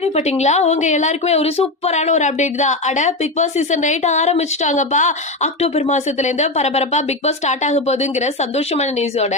கேள்விப்பட்டீங்களா? உங்க எல்லாருக்குமே ஒரு சூப்பரான ஒரு அப்டேட் தான். அட பிக் பாஸ் சீசன் 8 ஆரம்பிச்சுட்டாங்கப்பா. அக்டோபர் மாசத்துலேருந்து பரபரப்பா பிக் பாஸ் ஸ்டார்ட் ஆக போகுதுங்கிற சந்தோஷமான நியூஸோட,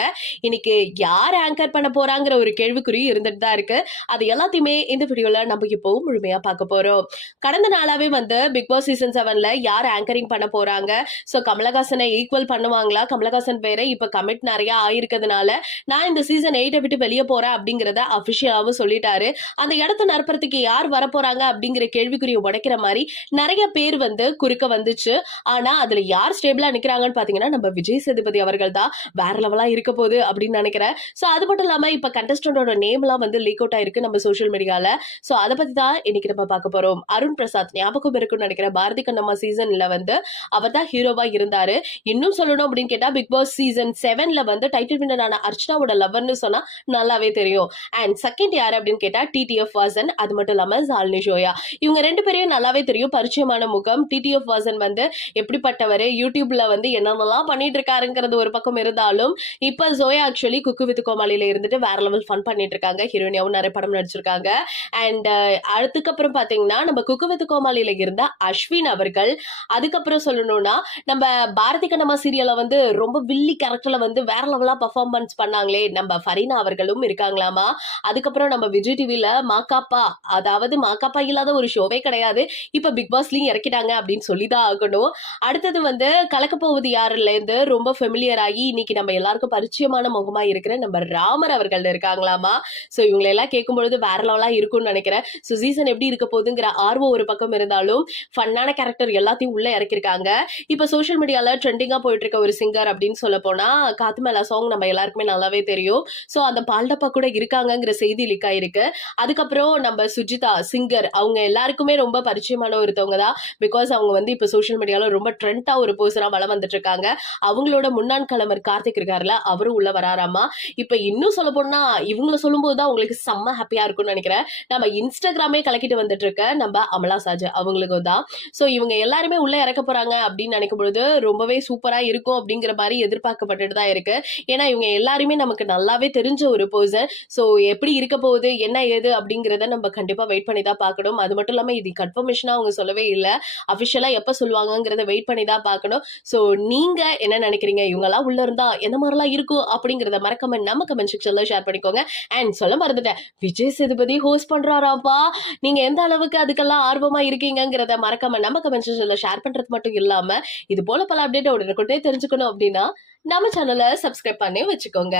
இன்னைக்கு யார் ஆங்கர் பண்ண போறாங்கிற ஒரு கேள்விக்குறி இருந்துட்டு தான் இருக்கு. அது எல்லாத்தையுமே இந்த வீடியோல நம்ம இப்போ முழுமையா பார்க்க போறோம். கடந்த நாளாவே வந்து பிக் பாஸ் சீசன் 7ல யார் ஆங்கரிங் பண்ண போறாங்க? ஸோ கமலஹாசனை ஈக்குவல் பண்ணுவாங்களா? கமலஹாசன் வேற இப்ப கமிட் நெறைய ஆயிருக்கிறதுனால, நான் இந்த சீசன் 8 விட்டு வெளிய போறேன் அப்படிங்கிறத அபிஷியலாவும் சொல்லிட்டாரு. அந்த இடத்த நிரப்புறதுக்கு யார் வரப்போறாங்க அப்படிங்கிற கேள்விக்குறியை உடைக்கிற மாதிரி நிறைய பேர் வந்து குறுக்க வந்துச்சு. ஆனா அதுல யார் ஸ்டேபிளா நிக்கிறாங்கன்னு பாத்தீங்கன்னா நம்ம விஜய் சேதுபதி அவர்கள் தான் வேற லெவலா இருக்க போகுது அப்படின்னு நினைக்கிறேன். சோ அது மட்டும் இல்லாம இப்ப கண்டஸ்டன்டோட நேம் எல்லாம் வந்து லீக் அவுட் ஆயிருக்கு நம்ம சோசியல் மீடியால. சோ அதை பத்தி தான் இன்னைக்கு நம்ம பார்க்க போறோம். அருண் பிரசாத் ஞாபகம் இருக்குன்னு நினைக்கிறேன். பாரதி கண்ணம்மா சீசன்ல வந்து அவர் தான் ஹீரோவா இருந்தாரு. இன்னும் சொல்லணும் அப்படின்னு கேட்டா பிக் பாஸ் சீசன் 7ல வந்து டைட்டில் வின்னரான அர்ச்சனாவோட லவர்னு சொன்னா நல்லாவே தெரியும். அண்ட் செகண்ட் யார் அப்படின்னு கேட்டா டிடிஎஃப் வாசன். அது மட்டும் இல்லாம ஷாலினி ஜோயா. இவங்க ரெண்டு பேரையும் நல்லாவே தெரியும். பரிச்சயமான முகம். டிடிஎஃப் வாசன் வந்து எப்படிப்பட்டவர், யூடியூப்ல வந்து என்னென்னலாம் பண்ணிட்டு இருக்காருங்கிறது ஒரு பக்கம் இருந்தாலும் இப்ப ஜோயா ஆக்சுவலி குக்கு வித் கோமாளியில இருந்துட்டு வேற லெவல் ஃபன் பண்ணிட்டு இருக்காங்க. ஹீரோயினாவும் நிறைய படம் நடிச்சிருக்காங்க. அண்ட் அதுக்கப்புறம் பாத்தீங்கன்னா நம்ம குக்கு வித் கோமாளியில இருந்த அஸ்வின் அவர்கள். அதுக்கப்புறம் சொல்லணும்னா நம்ம பாரதி கண்ணம்மா சீரியல்ல வந்து ரொம்ப வில்லி கேரக்டர்ல வந்து வேற லெவலா பர்ஃபார்மன்ஸ் பண்ணாங்களே நம்ம ஃபரீனா அவர்களும் இருக்காங்களாமா. அதுக்கப்புறம் நம்ம விஜய் டிவில மாக்காப்பா, அதாவது மாக்காப்பா இல்லாத ஒரு ஷோவே கிடையாது. இப்ப பிக் பாஸ்லயும் இறக்கிட்டாங்க அப்படின்னு சொல்லிதான் ஆகணும். அடுத்தது வந்து கலக்கப்போவது யாருல இருந்து ரொம்ப ஃபெமிலியர் ஆகி இன்னைக்கு நம்ம எல்லாருக்கும் பரிச்சயமான முகமா இருக்கிற நம்ம ராமர் அவர்கள் இருக்காங்களாமா. சோ இவங்களை எல்லாம் கேட்கும்பொழுது வேற லெவலா இருக்கும்னு நினைக்கிறேன். சோ சீசன் எப்படி இருக்க போகுதுங்கிற ஆர்வம் ஒரு பக்கம் இருந்தாலும் ஃபன்னான கேரக்டர் எல்லாத்தையும் உள்ள இறக்கிருக்காங்க. இப்ப சோசியல் மீடியால ட்ரெண்டிங்கா போயிட்டு இருக்க ஒரு சிங்கர் அப்படின்னு சொல்ல போனா காத்து மேலா சாங் நம்ம எல்லாருக்குமே நல்லாவே தெரியும். சோ அந்த பால்டப்பா கூட இருக்காங்கிற செய்தி லீக் ஆயிருக்கு. அதுக்கப்புறம் நம்ம சுஜிதா சிங்கர் அவங்க எல்லாருக்குமே ரொம்ப பரிச்சயமான ஒருத்தவங்க தான். பிகாஸ் அவங்க வந்து இப்ப சோசியல் மீடியால ரொம்ப ட்ரெண்டா ஒரு பர்சனா வளம் வந்துட்டு இருக்காங்க. அவங்களோட முன்னாள் கலவர் கார்த்திக் இருக்காருல அவரும் உள்ள வராராமா. இப்ப இன்னும் சொல்ல போனா இவங்களை சொல்லும் போதுதான் உங்களுக்கு செம்ம ஹாப்பியா இருக்கும்னு நினைக்கிறேன். நம்ம இன்ஸ்டாகிராமே கலக்கிட்டு வந்துட்டு இருக்க நம்ம அமலா சாஜ் அவங்களுக்கும் தான். சோ இவங்க எல்லாருமே உள்ள இறக்க போறாங்க அப்படின்னு நினைக்கும் பொழுது ரொம்பவே சூப்பரா இருக்கும் அப்படிங்கிற மாதிரி எதிர்பார்க்கப்பட்டுட்டு தான் இருக்கு. ஏன்னா இவங்க எல்லாருமே நமக்கு நல்லாவே தெரிஞ்ச ஒரு பர்சன். சோ எப்படி இருக்க போகுது என்ன ஏது அப்படிங்கறத நம்ம கண்டிப்பா வெயிட் பண்ணி தான் பார்க்கணும். அது மட்டும் இல்லாம இது கன்ஃபர்மேஷனா அவங்க சொல்லவே இல்ல. அபிஷியலா எப்ப சொல்லுவாங்கங்கறத வெயிட் பண்ணி தான் பார்க்கணும். சோ நீங்க என்ன நினைக்கிறீங்க? இவங்க எல்லாம் உள்ள இருந்தா எந்த மாதிரிலாம் இருக்கும் அப்படிங்கறத மறக்காம நம்ம கமெண்ட் செக்ஷன்ல ஷேர் பண்ணிக்கோங்க. அண்ட் சொல்ல மறந்துட்டேன், விஜய் சேதுபதி ஹோஸ்ட் பண்றாராப்பா. நீங்க எந்த அளவுக்கு அதுக்கெல்லாம் ஆர்வமா இருக்கீங்கங்கறத மறக்காம நம்ம கமெண்ட் செக்ஷன்ல ஷேர் பண்றது மட்டும் இல்லாம இது போல பல அப்டேட் உடனுக்குடனே தெரிஞ்சுக்கணும் அப்படின்னா நம்ம சேனலை சப்ஸ்கிரைப் பண்ணி வச்சுக்கோங்க.